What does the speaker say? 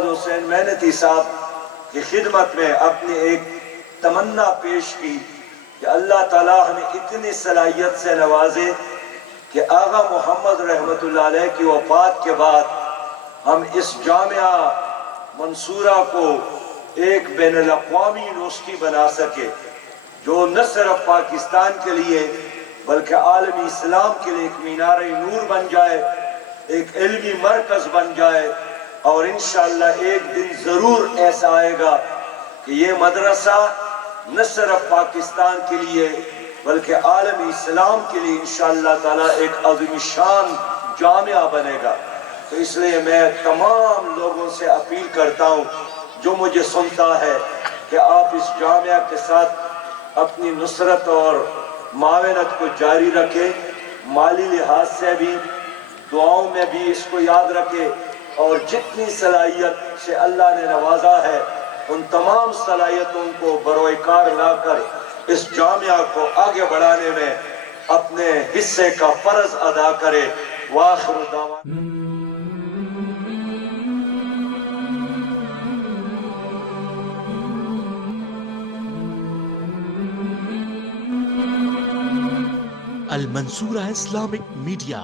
محمد حسین محنتی صاحب کی خدمت میں اپنی ایک تمنا پیش کی کہ اللہ تعالیٰ ہمیں اتنی صلاحیت سے نوازے کہ آغا محمد رحمت اللہ علیہ کی وفات کے بعد ہم اس جامعہ منصورہ کو ایک بین الاقوامی یونیورسٹی بنا سکے، جو نہ صرف پاکستان کے لیے بلکہ عالمی اسلام کے لیے ایک مینار نور بن جائے، ایک علمی مرکز بن جائے، اور انشاءاللہ ایک دن ضرور ایسا آئے گا کہ یہ مدرسہ نہ صرف پاکستان کے لیے بلکہ عالمی اسلام کے لیے انشاءاللہ تعالیٰ ایک عظیم شان جامعہ بنے گا۔ تو اس لیے میں تمام لوگوں سے اپیل کرتا ہوں جو مجھے سنتا ہے کہ آپ اس جامعہ کے ساتھ اپنی نصرت اور معاونت کو جاری رکھیں، مالی لحاظ سے بھی، دعاؤں میں بھی اس کو یاد رکھیں، اور جتنی صلاحیت سے اللہ نے نوازا ہے ان تمام صلاحیتوں کو بروئے کار لا کر اس جامعہ کو آگے بڑھانے میں اپنے حصے کا فرض ادا کرے۔ وآخر دعوانا المنصورہ اسلامک میڈیا